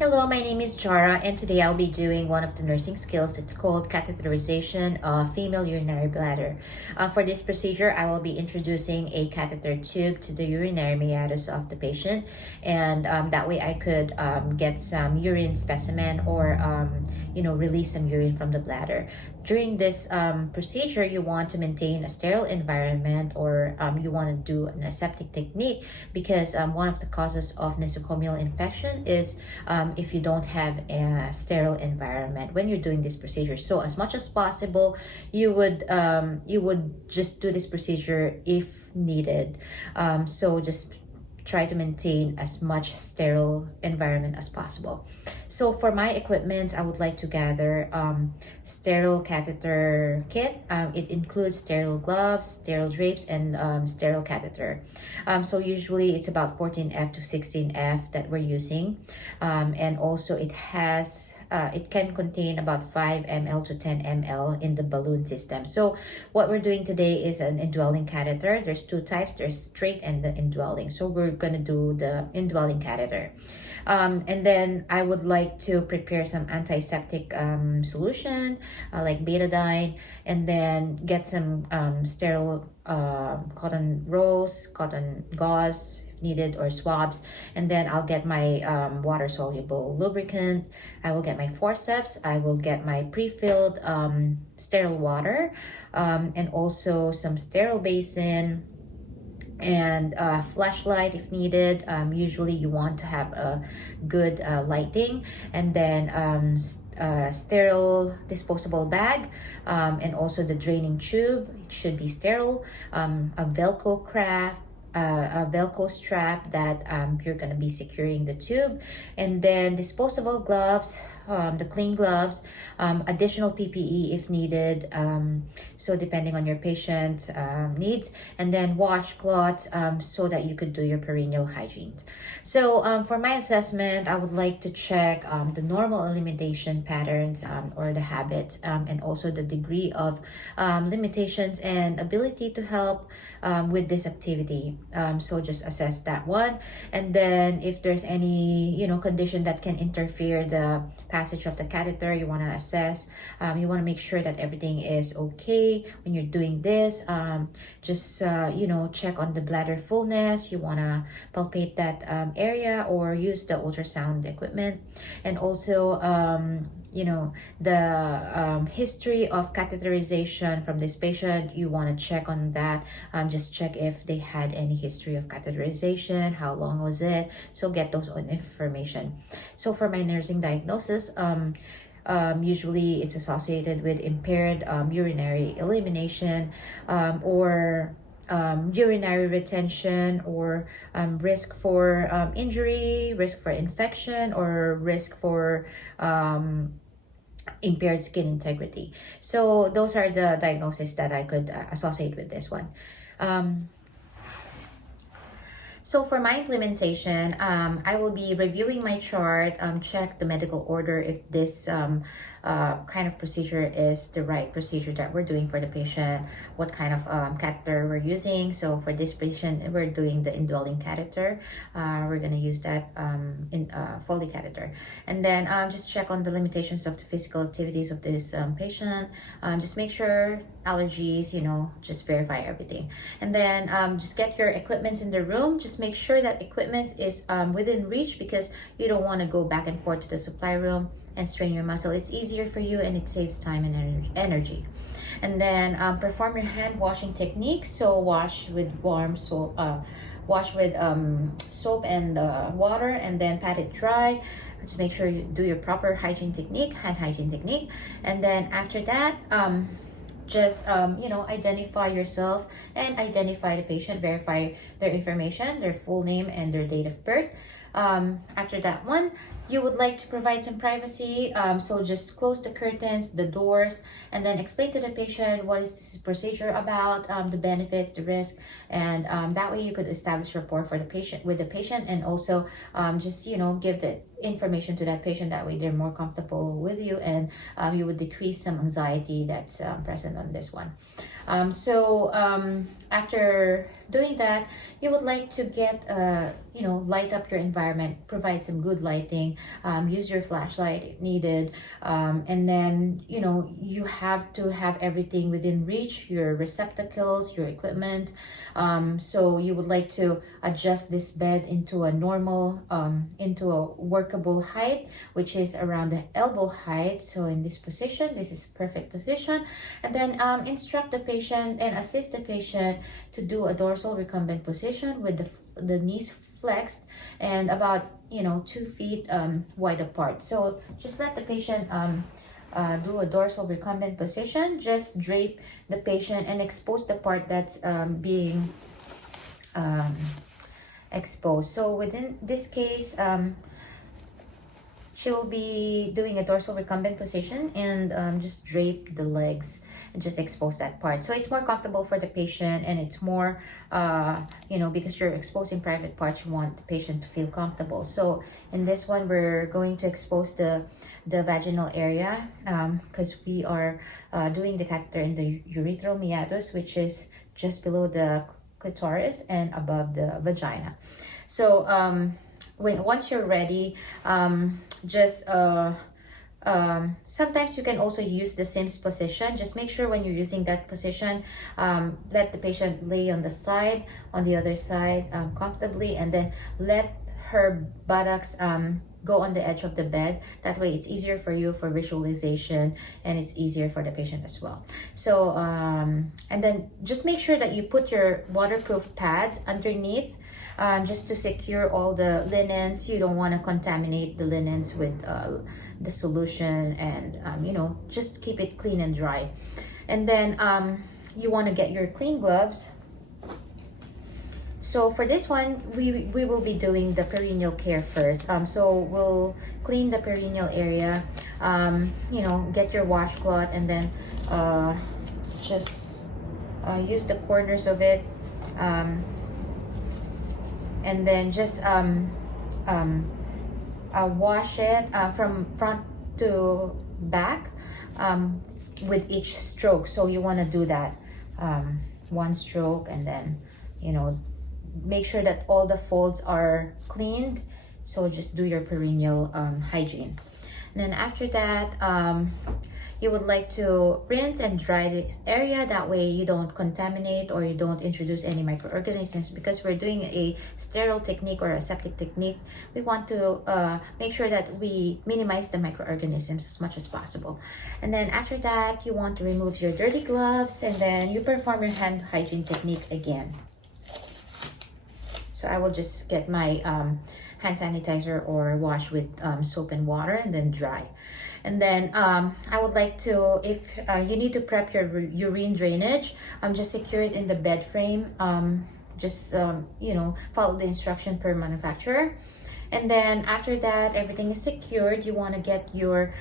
Hello, my name is Jara, and today I'll be doing one of the nursing skills. It's called catheterization of female urinary bladder. For this procedure, I will be introducing a catheter tube to the urinary meatus of the patient, and that way I could get some urine specimen or release some urine from the bladder. During this procedure, you want to maintain a sterile environment, or you want to do an aseptic technique, because one of the causes of nosocomial infection is if you don't have a sterile environment when you're doing this procedure. So as much as possible, you would just do this procedure if needed. So just try to maintain as much sterile environment as possible. So for my equipment, I would like to gather sterile catheter kit. It includes sterile gloves, sterile drapes, and sterile catheter. So usually it's about 14F to 16F that we're using, and also it has it can contain about 5 ml to 10 ml in the balloon system. So what we're doing today is an indwelling catheter. There's two types. There's straight and the indwelling. So we're going to do the indwelling catheter. And then I would like to prepare some antiseptic solution like betadine, and then get some sterile cotton rolls, cotton gauze needed, or swabs. And then I'll get my water soluble lubricant. I will get my forceps. I will get my pre-filled sterile water, and also some sterile basin and flashlight if needed. Usually you want to have a good lighting, and then sterile disposable bag, and also the draining tube. It should be sterile, a Velcro strap that you're going to be securing the tube, and then disposable gloves, the clean gloves, additional PPE if needed, so depending on your patient needs, and then washcloths so that you could do your perennial hygiene. So for my assessment, I would like to check the normal elimination patterns or the habits, and also the degree of limitations and ability to help with this activity. So just assess that one, and then if there's any condition that can interfere the passage of the catheter, you want to assess. You want to make sure that everything is okay when you're doing this. Just check on the bladder fullness. You want to palpate that area or use the ultrasound equipment, and also the history of catheterization from this patient. You want to check on that. Just check if they had any history of catheterization, how long was it, so get those information. So for my nursing diagnosis, usually it's associated with impaired urinary elimination, or urinary retention, or risk for injury, risk for infection, or risk for impaired skin integrity. So those are the diagnoses that I could associate with this one. So for my implementation, I will be reviewing my chart, check the medical order if this kind of procedure is the right procedure that we're doing for the patient, what kind of catheter we're using. So for this patient, we're doing the indwelling catheter. We're going to use that in Foley catheter. And then just check on the limitations of the physical activities of this patient. Just make sure allergies, just verify everything. And then just get your equipments in the room. Just make sure that equipment is within reach, because you don't want to go back and forth to the supply room and strain your muscle. It's easier for you and it saves time and energy. And then perform your hand washing technique. So wash with warm soap, wash with soap and water, and then pat it dry. Just make sure you do your proper hygiene technique, hand hygiene technique. And then after that, just identify yourself and identify the patient, verify their information, their full name and their date of birth. After that one, you would like to provide some privacy, so just close the curtains, the doors, and then explain to the patient what is this procedure about, the benefits, the risk, and that way you could establish rapport for the patient with the patient, and also just give the information to that patient. That way they're more comfortable with you, and you would decrease some anxiety that's present on this one. After doing that, you would like to get light up your environment, provide some good lighting, use your flashlight if needed, and then you have to have everything within reach, your receptacles, your equipment. So you would like to adjust this bed into a normal, into a workable height, which is around the elbow height. So in this position, this is perfect position. And then instruct the patient and assist the patient to do a dorsal recumbent position with the knees flexed and about 2 feet wide apart. So just let the patient do a dorsal recumbent position. Just drape the patient and expose the part that's being exposed. So within this case, she will be doing a dorsal recumbent position and just drape the legs and just expose that part. So it's more comfortable for the patient, and it's more, because you're exposing private parts, you want the patient to feel comfortable. So in this one, we're going to expose the vaginal area because we are doing the catheter in the urethral meatus, which is just below the clitoris and above the vagina. So once you're ready, sometimes you can also use the Sims position. Just make sure when you're using that position, let the patient lay on the side, on the other side comfortably, and then let her buttocks go on the edge of the bed. That way it's easier for you for visualization, and it's easier for the patient as well. So and then just make sure that you put your waterproof pads underneath, just to secure all the linens. You don't want to contaminate the linens with the solution, and just keep it clean and dry. And then you want to get your clean gloves. So for this one, we will be doing the Perennial Care first. So we'll clean the perineal area, get your washcloth, and then just use the corners of it, and then just wash it from front to back with each stroke. So you want to do that one stroke, and then make sure that all the folds are cleaned. So just do your perineal hygiene. And then after that, you would like to rinse and dry the area. That way you don't contaminate or you don't introduce any microorganisms, because we're doing a sterile technique or aseptic technique. We want to make sure that we minimize the microorganisms as much as possible. And then after that, you want to remove your dirty gloves, and then you perform your hand hygiene technique again. So I will just get my hand sanitizer or wash with soap and water, and then dry. And then I would like to, if you need to prep your urine drainage, just secure it in the bed frame. Follow the instruction per manufacturer. And then after that, everything is secured. You want to get your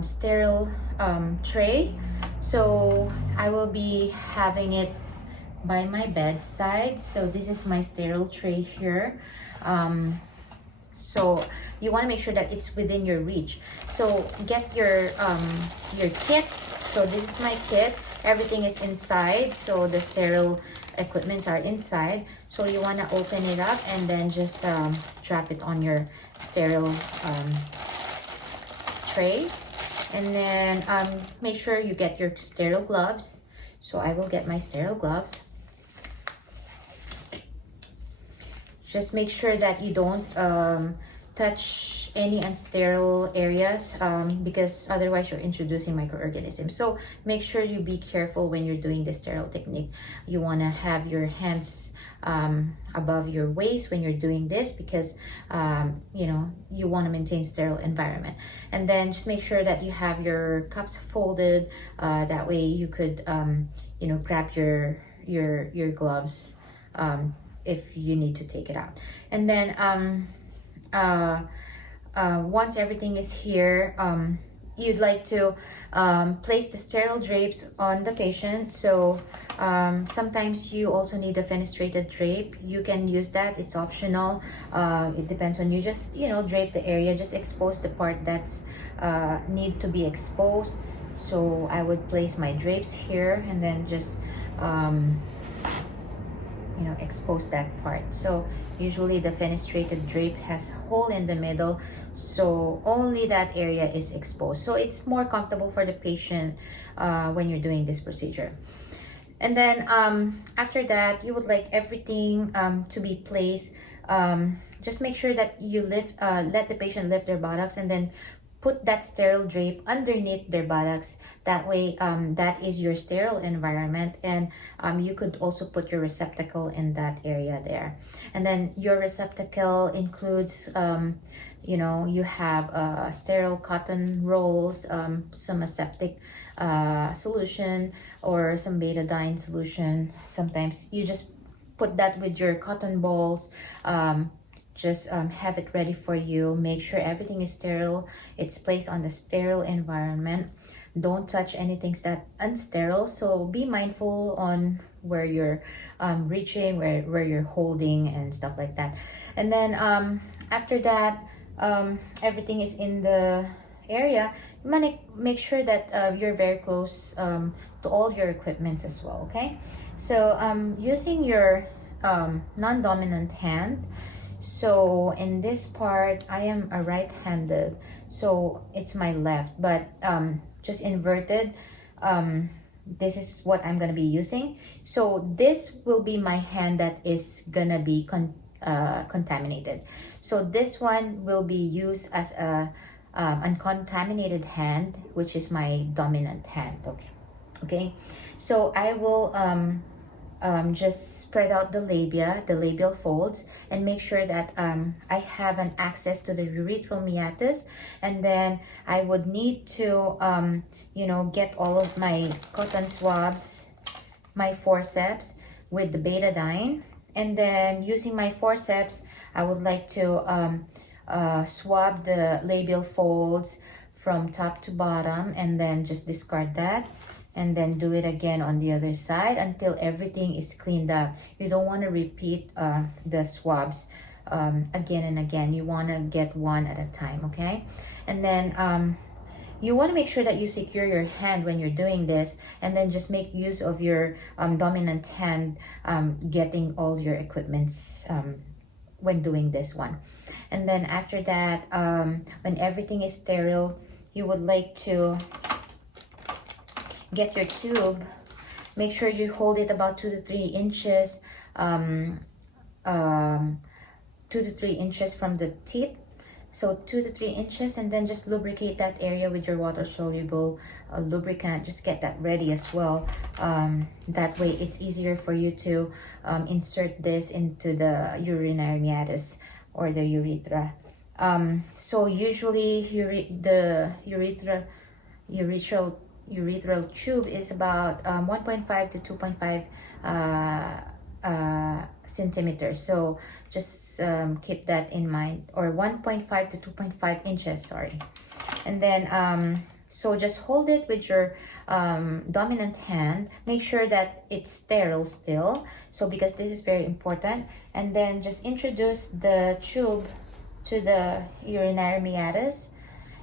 sterile tray. So I will be having it by my bedside. So this is my sterile tray here. So you want to make sure that it's within your reach. So get your kit. So this is my kit. Everything is inside. So the sterile equipments are inside. So you want to open it up and then just drop it on your sterile tray. And then make sure you get your sterile gloves. So I will get my sterile gloves. Just make sure that you don't touch any unsterile areas, because otherwise you're introducing microorganisms. So make sure you be careful when you're doing the sterile technique. You want to have your hands above your waist when you're doing this, because you want to maintain sterile environment. And then just make sure that you have your cups folded. That way you could grab your gloves if you need to take it out. And then once everything is here, you'd like to place the sterile drapes on the patient. So sometimes you also need a fenestrated drape. You can use that, it's optional. It depends on you. Just, you know, drape the area, just expose the part that's need to be exposed. So I would place my drapes here and then just you know, expose that part. So usually the fenestrated drape has a hole in the middle, so only that area is exposed. So it's more comfortable for the patient when you're doing this procedure. And then after that, you would like everything to be placed. Just make sure that you lift, let the patient lift their buttocks, and then put that sterile drape underneath their buttocks. That way, that is your sterile environment, and you could also put your receptacle in that area there. And then your receptacle includes, you know, you have sterile cotton rolls, some aseptic solution, or some betadine solution. Sometimes you just put that with your cotton balls. Just have it ready for you. Make sure everything is sterile. It's placed on the sterile environment. Don't touch anything that's unsterile. So be mindful on where you're reaching, where you're holding and stuff like that. And then after that, everything is in the area. You want to make sure that you're very close to all your equipments as well, okay? So using your non-dominant hand. So in this part, I am a right-handed, so it's my left, but just inverted. This is what I'm gonna be using. So this will be my hand that is gonna be contaminated. So this one will be used as a uncontaminated hand, which is my dominant hand. Okay. So I will just spread out the labia, the labial folds, and make sure that I have an access to the urethral meatus. And then I would need to, you know, get all of my cotton swabs, my forceps with the betadine. And then using my forceps, I would like to swab the labial folds from top to bottom, and then just discard that. And then do it again on the other side until everything is cleaned up. You don't want to repeat the swabs again and again. You want to get one at a time, okay? And then you want to make sure that you secure your hand when you're doing this, and then just make use of your dominant hand getting all your equipments when doing this one. And then after that, when everything is sterile, you would like to get your tube. Make sure you hold it about 2 to 3 inches, 2 to 3 inches from the tip. So 2 to 3 inches, and then just lubricate that area with your water-soluble lubricant. Just get that ready as well. That way it's easier for you to insert this into the urinary meatus or the urethra. So usually the urethral tube is about 1.5 to 2.5 centimeters. So just keep that in mind, or 1.5 to 2.5 inches, sorry. And then so just hold it with your dominant hand. Make sure that it's sterile still, so because this is very important. And then just introduce the tube to the urinary meatus,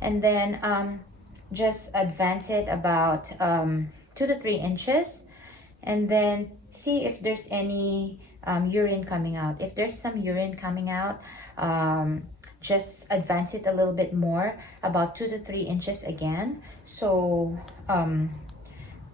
and then just advance it about 2 to 3 inches, and then see if there's any urine coming out. If there's some urine coming out, just advance it a little bit more, about 2 to 3 inches again. So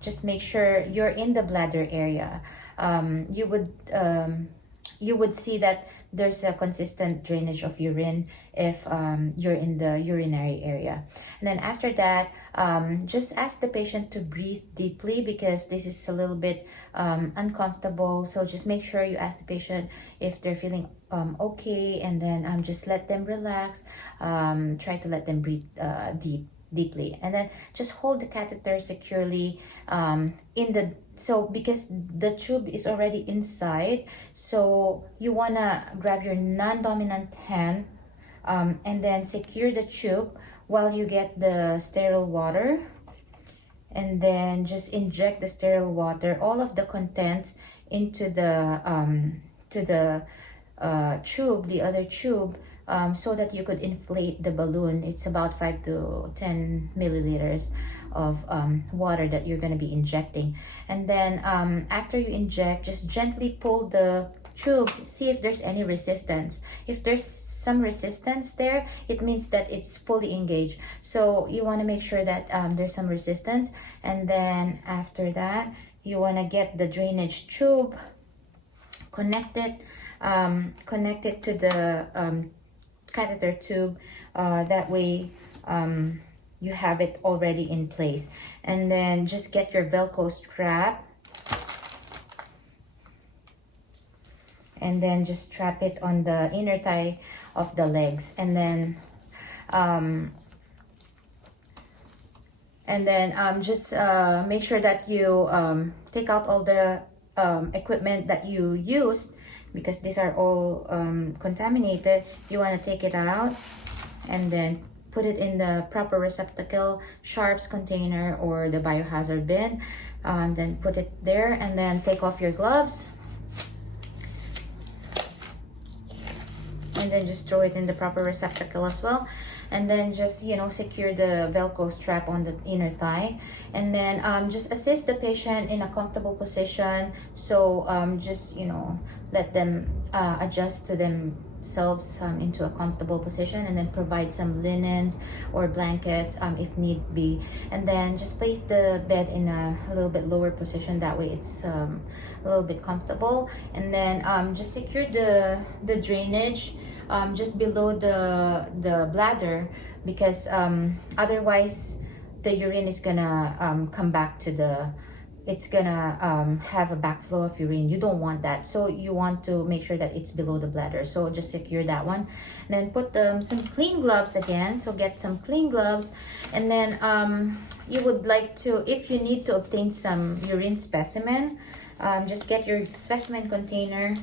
just make sure you're in the bladder area. You would see that there's a consistent drainage of urine if you're in the urinary area. And then after that, just ask the patient to breathe deeply, because this is a little bit uncomfortable. So just make sure you ask the patient if they're feeling okay, and then just let them relax. Try to let them breathe deeply, and then just hold the catheter securely so because the tube is already inside, so you want to grab your non-dominant hand and then secure the tube while you get the sterile water, and then just inject the sterile water, all of the contents, into the tube, the other tube, so that you could inflate the balloon. It's about 5 to 10 milliliters of water that you're going to be injecting. And then after you inject, just gently pull the tube, see if there's any resistance. If there's some resistance there, it means that it's fully engaged. So you want to make sure that there's some resistance. And then after that, you want to get the drainage tube, connect it to the catheter tube. That way you have it already in place. And then just get your Velcro strap, and then just strap it on the inner thigh of the legs. And then just make sure that you take out all the equipment that you used, because these are all contaminated. You want to take it out and then put it in the proper receptacle, sharps container or the biohazard bin. Then put it there, and then take off your gloves, and then just throw it in the proper receptacle as well. And then just, you know, secure the Velcro strap on the inner thigh. And then just assist the patient in a comfortable position. So just, you know, let them adjust to themselves into a comfortable position, and then provide some linens or blankets if need be. And then just place the bed in a little bit lower position, that way it's a little bit comfortable. And then just secure the drainage just below the bladder, because otherwise the urine is gonna come back to it's gonna have a backflow of urine. You don't want that, so you want to make sure that it's below the bladder. So just secure that one, and then put some clean gloves again. So get some clean gloves, and then you would like to, if you need to obtain some urine specimen, just get your specimen container,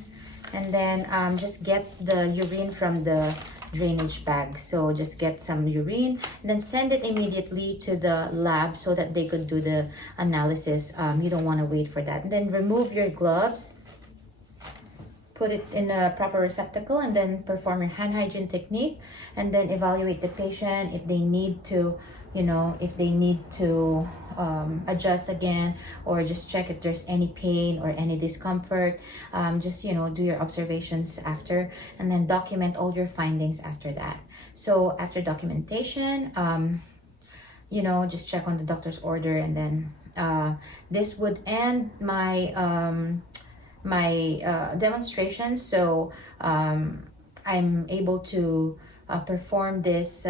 and then just get the urine from the drainage bag. So just get some urine, and then send it immediately to the lab so that they could do the analysis. You don't want to wait for that. And then remove your gloves, put it in a proper receptacle, and then perform your hand hygiene technique, and then evaluate the patient if they need to, you know, if they need to adjust again, or just check if there's any pain or any discomfort. Just, you know, do your observations after, and then document all your findings after that. So after documentation, you know, just check on the doctor's order, and then this would end my demonstration. So I'm able to perform this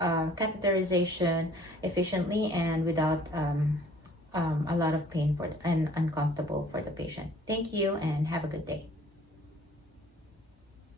catheterization efficiently and without a lot of pain and uncomfortable for the patient. Thank you, and have a good day.